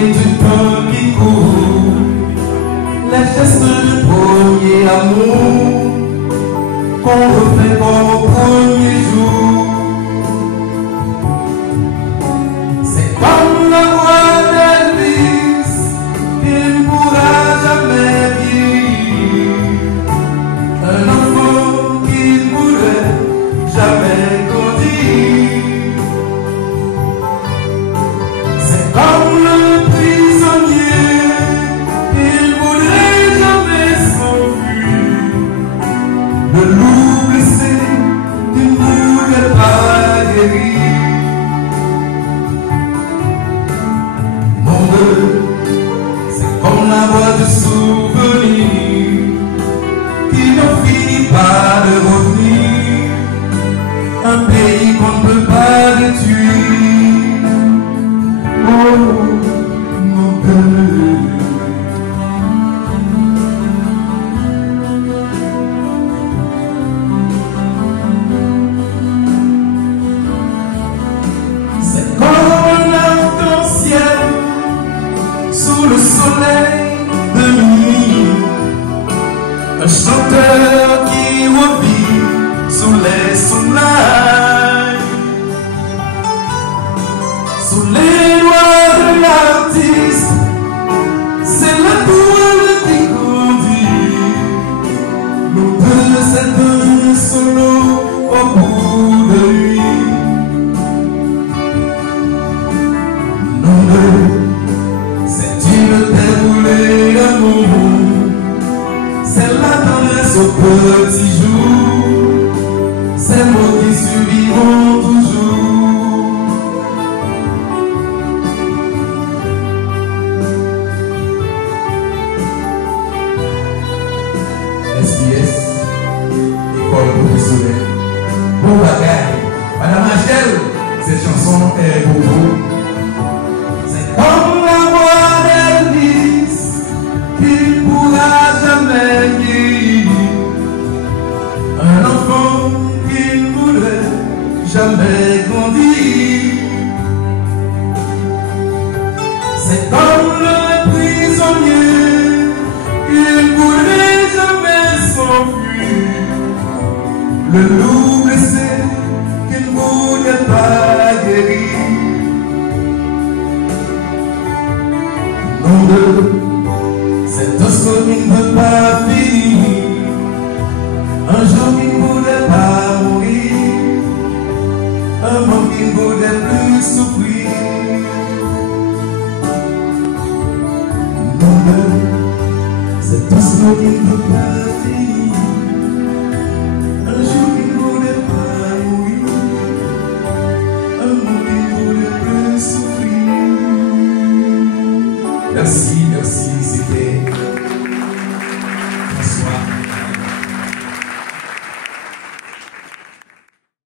bruit du temps qui court, les gestes du premier amour qu'on refait comme au premier jour. C'est comme la voix d'Elvis qui ne pourra jamais vieillir, un enfant qui ne pourrait jamais grandir. C'est comme le prisonnier qui ne voudrait jamais s'enfuir, le loup blessé qui ne voulait pas guérir. C'est comme la voix du souvenir qui ne finit pas de revenir, un pays qu'on ne peut pas détruire. Oh, mon Dieu. C'est comme un arc-en-ciel sous le soleil de nuit, un chanteur qui revit sous les soleils, sous les doigts de l'artiste, c'est la toile qui grandit. Nous deux, c'est un solo au bout de lui. Nous deux, c'est une déroulée d'amour, c'est la tendresse au petit jour, ces mots qui survivront toujours. SBS, école professionnelle. Bon bagage. Madame Angèle, cette chanson est pour vous. C'est comme la voix d'Elvis qui ne pourra jamais vieillir, un enfant qui ne voudrait jamais grandir. C'est comme le prisonnier qui ne voudrait jamais s'enfuir, le loup blessé qui ne voulait pas guérir. Nous deux, c'est un saut qui ne veut pas finir, un jour qui ne voulait pas mourir, un monde qui ne voulait plus souffrir. Nous deux, c'est un saut qui ne veut pas finir.